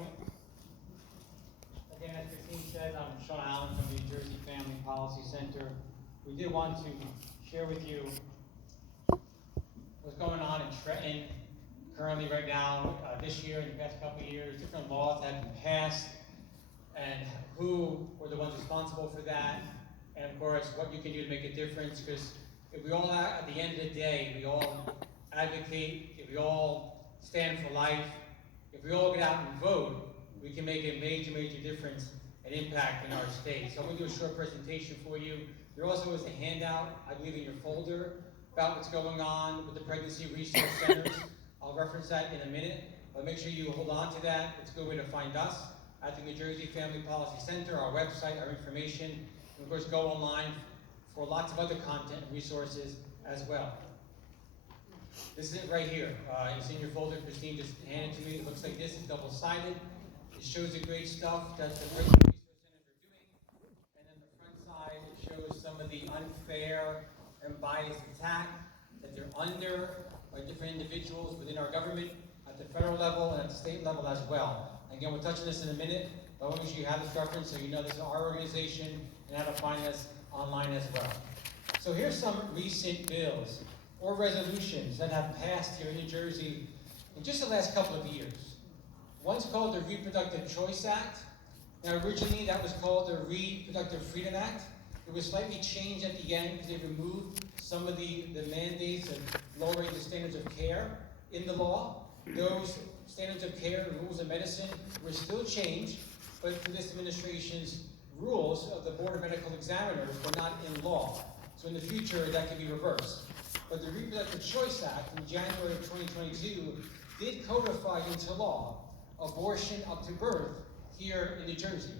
PowerPoint. Again, as Christine said, I'm Sean Allen from the New Jersey Family Policy Center. We did want to share with you what's going on in Trenton currently right now, this year and the past couple of years, different laws that have been passed, and who were the ones responsible for that, and of course, what you can do to make a difference, because if we all, at the end of the day, we all advocate, if we all stand for life, if we all get out and vote, we can make a major, major difference and impact in our state. So I'm going to do a short presentation for you. There also is a handout, I believe, in your folder about what's going on with the pregnancy resource centers. I'll reference that in a minute, but make sure you hold on to that. It's a good way to find us at the New Jersey Family Policy Center, our website, our information, and of course go online for lots of other content and resources as well. This is it right here. It's in your folder. Christine just handed it to me. It looks like this. It's double-sided. It shows the great stuff that the pregnancy resource centers are doing. And then the front side, it shows some of the unfair and biased attack that they're under by different individuals within our government at the federal level and at the state level as well. Again, we'll touch on this in a minute, but I want to make sure you have this reference so you know this is our organization and how to find us online as well. So here's some recent bills or resolutions that have passed here in New Jersey in just the last couple of years. One's called the Reproductive Choice Act. Now originally that was called the Reproductive Freedom Act. It was slightly changed at the end because they removed some of the mandates of lowering the standards of care in the law. Those standards of care and rules of medicine were still changed, but through this administration's rules of the Board of Medical Examiners were not in law. So in the future, that could be reversed. But the Reproductive Choice Act in January of 2022 did codify into law abortion up to birth here in New Jersey.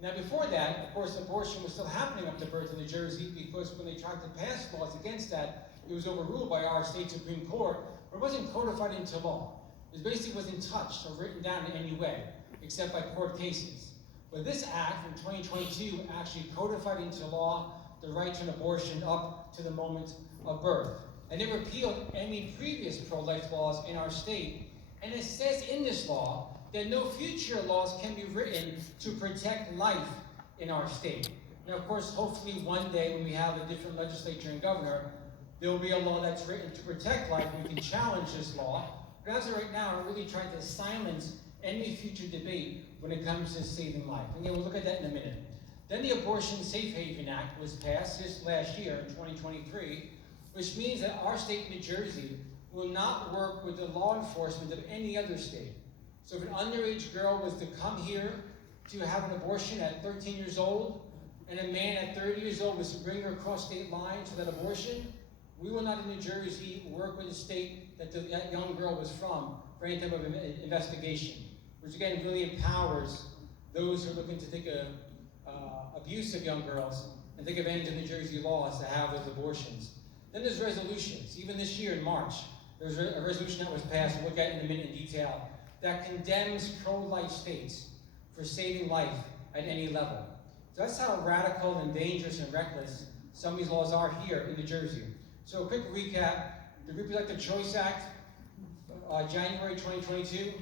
Now before that, of course, abortion was still happening up to birth in New Jersey because when they tried to pass laws against that, it was overruled by our state Supreme Court, but it wasn't codified into law. It basically wasn't touched or written down in any way, except by court cases. But this act from 2022 actually codified into law the right to an abortion up to the moment of birth. And it repealed any previous pro-life laws in our state. And it says in this law that no future laws can be written to protect life in our state. Now, of course, hopefully one day when we have a different legislature and governor, there will be a law that's written to protect life and we can challenge this law. But as of right now, we're really trying to silence any future debate when it comes to saving life. And we'll look at that in a minute. Then the Abortion Safe Haven Act was passed this last year in 2023, which means that our state, New Jersey, will not work with the law enforcement of any other state. So if an underage girl was to come here to have an abortion at 13 years old, and a man at 30 years old was to bring her across state lines for that abortion, we will not in New Jersey work with the state that that young girl was from for any type of investigation, which again really empowers those who are looking to take abuse of young girls and take advantage of New Jersey laws to have those abortions. Then there's resolutions. Even this year in March, there's a resolution that was passed, we'll look at in a minute in detail, that condemns pro-life states for saving life at any level. So that's how radical and dangerous and reckless some of these laws are here in New Jersey. So a quick recap, the Reproductive Choice Act, January 2022.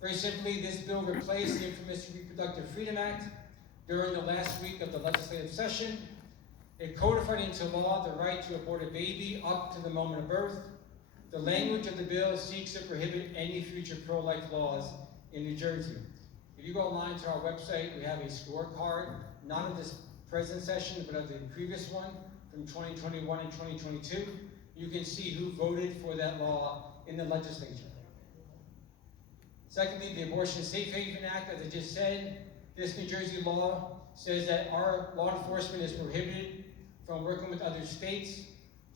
Very simply, this bill replaced the infamous Reproductive Freedom Act during the last week of the legislative session. It codified into law the right to abort a baby up to the moment of birth. The language of the bill seeks to prohibit any future pro-life laws in New Jersey. If you go online to our website, we have a scorecard, not of this present session, but of the previous one from 2021 and 2022. You can see who voted for that law in the legislature. Secondly, the Abortion Safe Haven Act, as I just said, this New Jersey law says that our law enforcement is prohibited from working with other states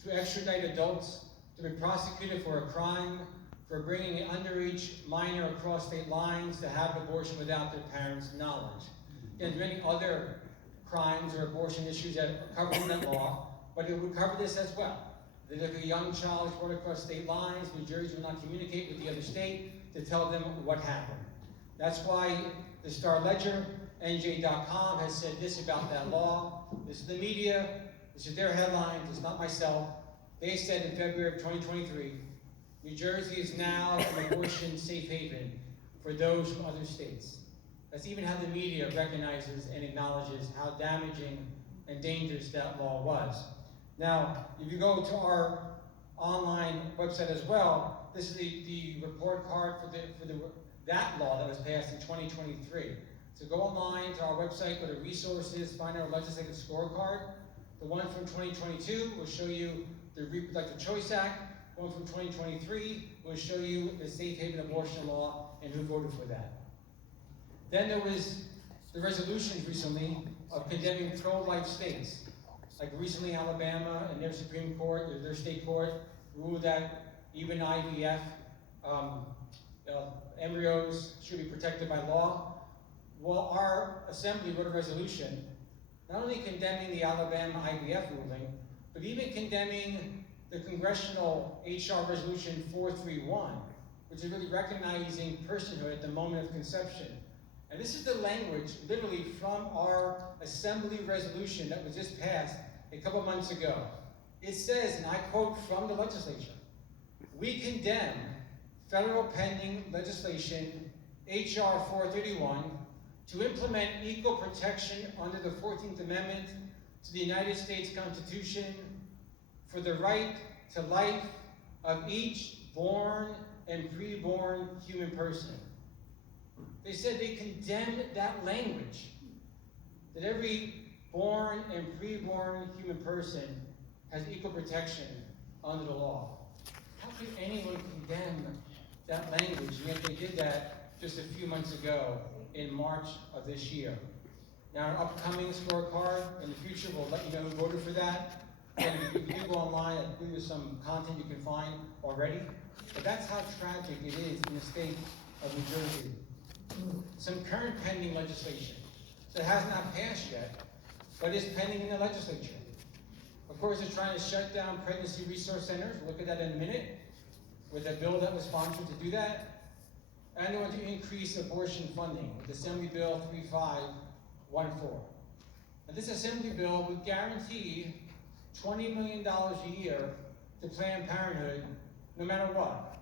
to extradite adults to be prosecuted for a crime for bringing an underage minor across state lines to have an abortion without their parents' knowledge. There's many other crimes or abortion issues that are covered in that law, but it would cover this as well. That if a young child is brought across state lines, New Jersey will not communicate with the other state to tell them what happened. That's why the Star Ledger, NJ.com, has said this about that law. This is the media, this is their headline, it's not myself. They said in February of 2023, New Jersey is now an abortion safe haven. for those from other states. That's even how the media recognizes and acknowledges how damaging and dangerous that law was. Now, if you go to our online website as well, this is the report card for that law that was passed in 2023. So go online to our website, go to resources, find our legislative scorecard. The one from 2022 will show you the Reproductive Choice Act. One from 2023 will show you the safe haven abortion law and who voted for that. Then there was the resolutions recently of condemning pro-life states. Like recently Alabama and their Supreme Court, or their state court, ruled that even IVF embryos should be protected by law. Well, our assembly wrote a resolution not only condemning the Alabama IVF ruling, but even condemning the congressional HR Resolution 431, which is really recognizing personhood at the moment of conception. And this is the language, literally, from our assembly resolution that was just passed a couple months ago. It says, and I quote from the legislature, "We condemn federal pending legislation, HR 431, to implement equal protection under the 14th Amendment to the United States Constitution for the right to life of each born and preborn human person." They said they condemned that language, that every born and preborn human person has equal protection under the law. How could anyone condemn that language, and yet they did that just a few months ago in March of this year? Now, our upcoming scorecard in the future will let you know who voted for that. And if you go online, I believe there's some content you can find already. But that's how tragic it is in the state of New Jersey. Some current pending legislation that has not passed yet, but is pending in the legislature. Of course, they're trying to shut down pregnancy resource centers. We'll look at that in a minute, with a bill that was sponsored to do that. And they want to increase abortion funding with Assembly Bill 3514. And this Assembly bill would guarantee $20 million a year to Planned Parenthood, no matter what.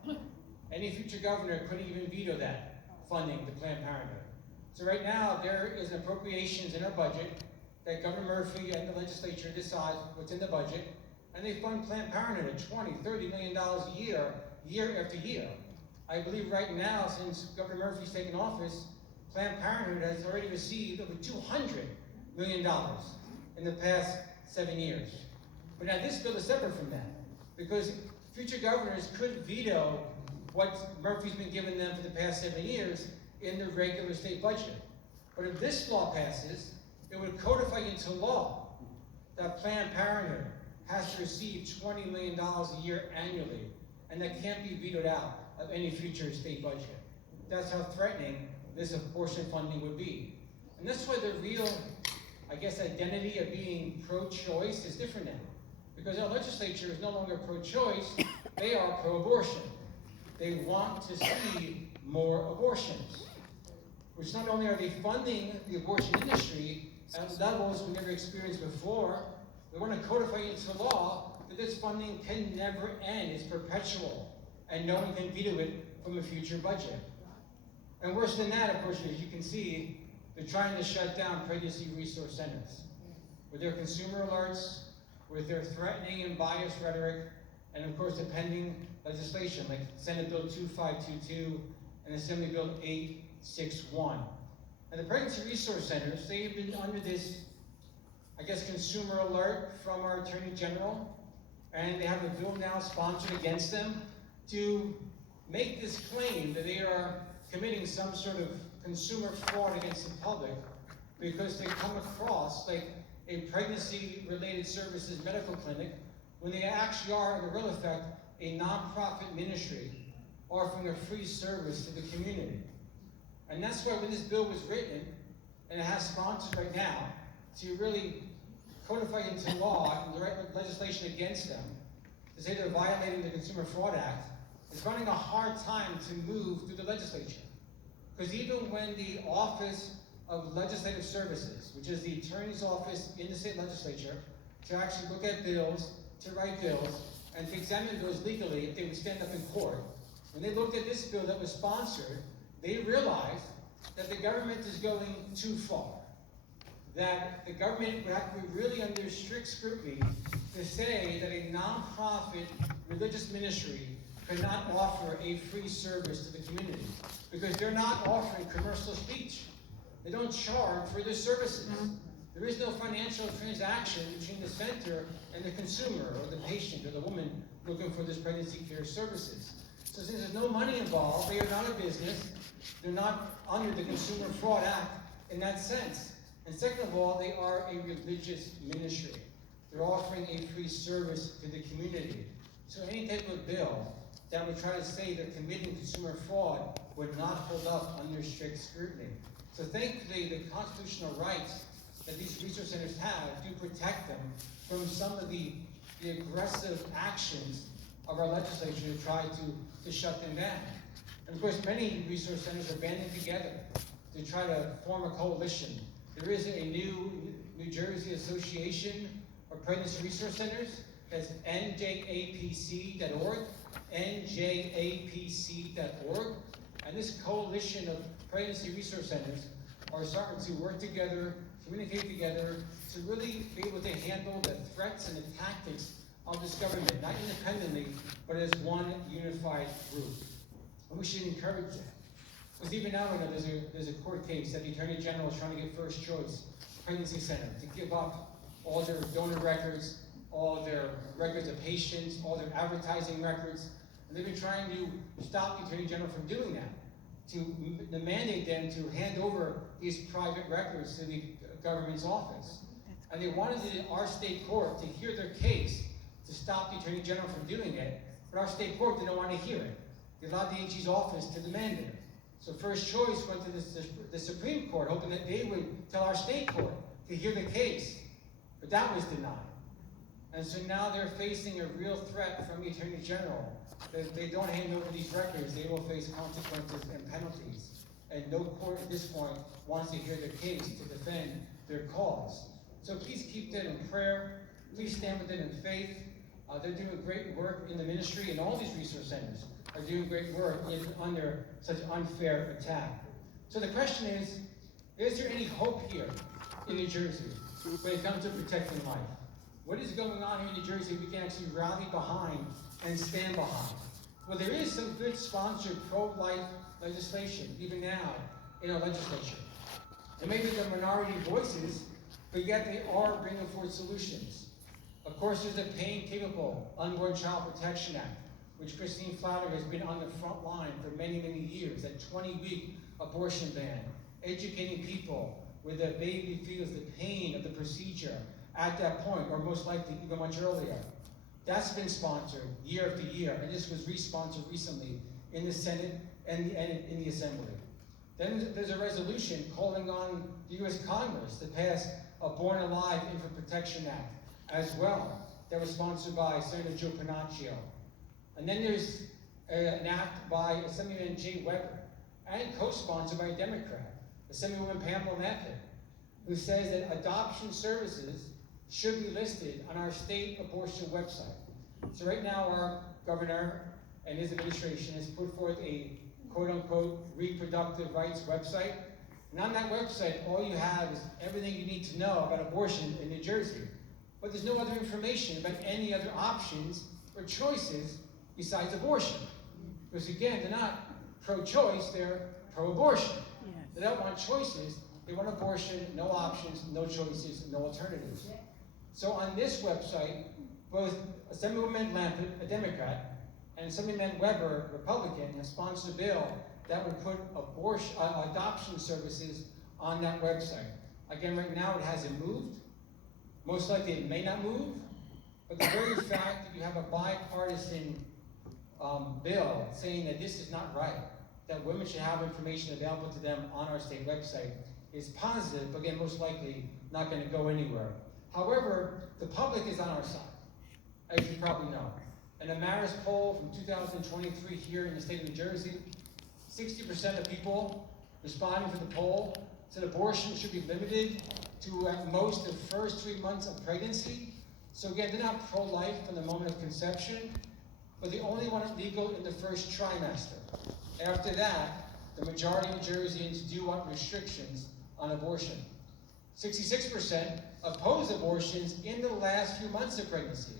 Any future governor couldn't even veto that funding to Planned Parenthood. So right now, there is appropriations in our budget that Governor Murphy and the legislature decide what's in the budget, and they fund Planned Parenthood at $20, $30 million a year, year after year. I believe right now, since Governor Murphy's taken office, Planned Parenthood has already received over $200 million in the past 7 years. But now this bill is separate from that, because future governors could veto what Murphy's been giving them for the past 7 years in the regular state budget. But if this law passes, it would codify into law that Planned Parenthood has to receive $20 million a year annually, and that can't be vetoed out of any future state budget. That's how threatening this abortion funding would be. And that's why the real, I guess, identity of being pro-choice is different now. Because our legislature is no longer pro-choice, they are pro-abortion. They want to see more abortions. Which not only are they funding the abortion industry at levels we never experienced before, they want to codify into law that this funding can never end. It's perpetual, and no one can veto it from a future budget. And worse than that, of course, as you can see, they're trying to shut down pregnancy resource centers with their consumer alerts, with their threatening and biased rhetoric, and of course the pending legislation like Senate Bill 2522 and Assembly Bill 861. And the pregnancy resource centers, they've been under this, I guess, consumer alert from our Attorney General, and they have a bill now sponsored against them to make this claim that they are committing some sort of consumer fraud against the public because they come across like a pregnancy-related services medical clinic when they actually are, in real effect, a nonprofit ministry offering a free service to the community. And that's why when this bill was written, and it has sponsors right now, to really codify into law and the legislation against them, to say they're violating the Consumer Fraud Act, is running a hard time to move through the legislature. Because even when the Office of Legislative Services, which is the attorney's office in the state legislature, to actually look at bills, to write bills, and to examine those legally if they would stand up in court, when they looked at this bill that was sponsored, they realize that the government is going too far, that the government would have to be really under strict scrutiny to say that a nonprofit religious ministry could not offer a free service to the community, because they're not offering commercial speech. They don't charge for their services. There is no financial transaction between the center and the consumer, or the patient, or the woman looking for this pregnancy care services. So since there's no money involved, they are not a business. They're not under the Consumer Fraud Act in that sense. And second of all, they are a religious ministry. They're offering a free service to the community. So any type of bill that would try to say they're committing consumer fraud would not hold up under strict scrutiny. So thankfully, the constitutional rights that these resource centers have do protect them from some of the aggressive actions of our legislature to try to shut them down. And of course, many resource centers are banding together to try to form a coalition. There is a new New Jersey Association of Pregnancy Resource Centers. That's njapc.org, njapc.org. And this coalition of pregnancy resource centers are starting to work together, communicate together, to really be able to handle the threats and the tactics of this government, not independently, but as one unified group. And we should encourage that. Because even now, we know there's a court case that the Attorney General is trying to get First Choice Pregnancy Center to give up all their donor records, all their records of patients, all their advertising records. And they've been trying to stop the Attorney General from doing that, to mandate them to hand over these private records to the government's office. And they wanted our state court to hear their case to stop the Attorney General from doing it, but our state court didn't want to hear it. They allowed the AG's office to demand it. So First Choice went to the Supreme Court, hoping that they would tell our state court to hear the case, but that was denied. And so now they're facing a real threat from the Attorney General, that if they don't hand over these records, they will face consequences and penalties. And no court at this point wants to hear their case to defend their cause. So please keep them in prayer. Please stand with them in faith. They're doing great work in the ministry, and all these resource centers are doing great work under such unfair attack. So the question is there any hope here in New Jersey when it comes to protecting life? What is going on here in New Jersey we can actually rally behind and stand behind? Well, there is some good sponsored pro-life legislation, even now, in our legislature. There may be the minority voices, but yet they are bringing forward solutions. Of course, there's the Pain-Capable Unborn Child Protection Act, which Christine Flounder has been on the front line for many, many years, that 20-week abortion ban, educating people where the baby feels the pain of the procedure at that point, or most likely even much earlier. That's been sponsored year after year, and this was re-sponsored recently in the Senate and in the Assembly. Then there's a resolution calling on the U.S. Congress to pass a Born Alive Infant Protection Act as well, that was sponsored by Senator Joe Panaccio. And then there's an act by Assemblyman Jay Weber, and co-sponsored by a Democrat, Assemblywoman Pamela Method, who says that adoption services should be listed on our state abortion website. So right now, our governor and his administration has put forth a quote-unquote reproductive rights website. And on that website, all you have is everything you need to know about abortion in New Jersey. But there's no other information about any other options or choices besides abortion. Because again, they're not pro-choice, they're pro-abortion. Yes. They don't want choices, they want abortion, no options, no choices, no alternatives. So on this website, both Assemblywoman Lampert, a Democrat, and Assemblyman Weber, Republican, have sponsored a bill that would put adoption services on that website. Again, right now it hasn't moved. Most likely it may not move, but the very fact that you have a bipartisan bill saying that this is not right, that women should have information available to them on our state website, is positive, but again, most likely not going to go anywhere. However, the public is on our side, as you probably know. In a Marist poll from 2023 here in the state of New Jersey, 60% of people responding to the poll said abortion should be limited to at most the first 3 months of pregnancy. So again, they're not pro-life from the moment of conception, but they only want it legal in the first trimester. After that, the majority of Jerseyans do want restrictions on abortion. 66% oppose abortions in the last few months of pregnancy.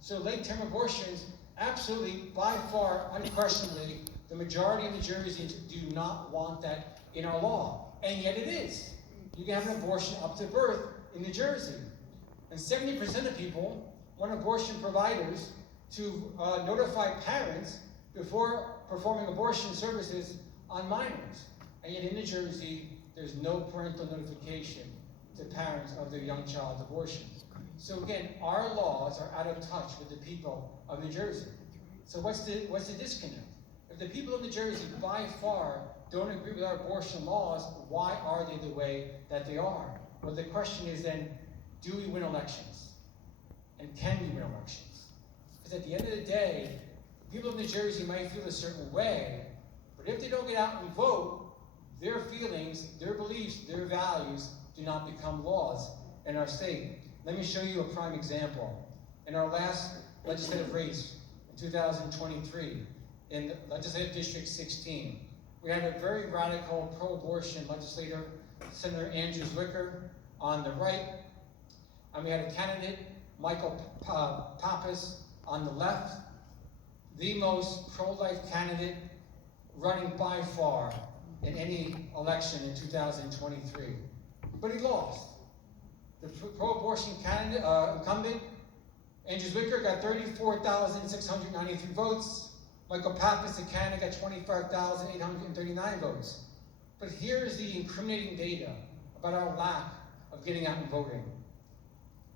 So late-term abortions, absolutely, by far, unquestionably, the majority of the Jerseyans do not want that in our law. And yet it is. You can have an abortion up to birth in New Jersey. And 70% of people want abortion providers to notify parents before performing abortion services on minors. And yet in New Jersey, there's no parental notification to parents of their young child's abortion. So again, our laws are out of touch with the people of New Jersey. So what's the disconnect? If the people of New Jersey by far don't agree with our abortion laws, why are they the way that they are? Well, the question is then, do we win elections? And can we win elections? Because at the end of the day, people of New Jersey might feel a certain way, but if they don't get out and vote, their feelings, their beliefs, their values do not become laws in our state. Let me show you a prime example. In our last legislative race in 2023, in Legislative District 16, we had a very radical pro-abortion legislator, Senator Andrew Zwicker, on the right, and we had a candidate, Michael Pappas, on the left, the most pro-life candidate running by far in any election in 2023. But he lost. The pro-abortion candidate, incumbent, Andrew Zwicker, got 34,693 votes. Michael Pappas, the candidate, got 25,839 votes. But here's the incriminating data about our lack of getting out and voting.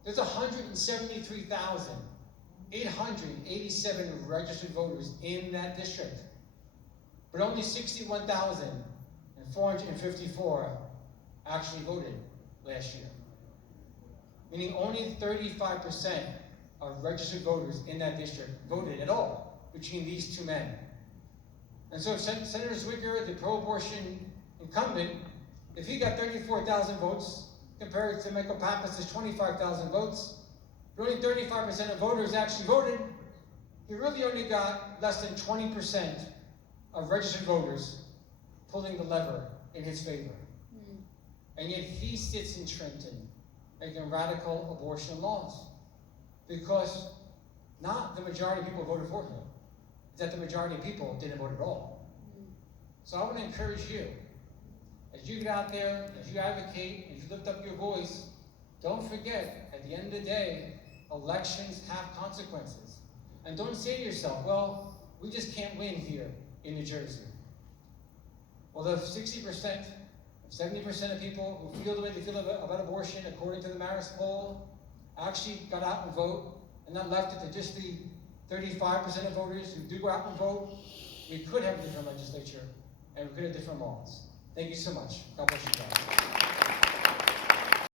There's 173,887 registered voters in that district, but only 61,454 actually voted last year. Meaning only 35% of registered voters in that district voted at all between these two men. And so Senator Zwicker, the pro-abortion incumbent, if he got 34,000 votes compared to Michael Pappas' 25,000 votes, but only 35% of voters actually voted, he really only got less than 20% of registered voters pulling the lever in his favor. And yet he sits in Trenton making radical abortion laws because not the majority of people voted for him, it's that the majority of people didn't vote at all. So I want to encourage you, as you get out there, as you advocate, as you lift up your voice, don't forget, at the end of the day, elections have consequences. And don't say to yourself, well, we just can't win here in New Jersey. Well, the 60%, 70% of people who feel the way they feel about abortion, according to the Marist poll, actually got out and vote, and not left it to just the 35% of voters who do go out and vote. We could have a different legislature, and we could have different laws. Thank you so much. God bless you guys.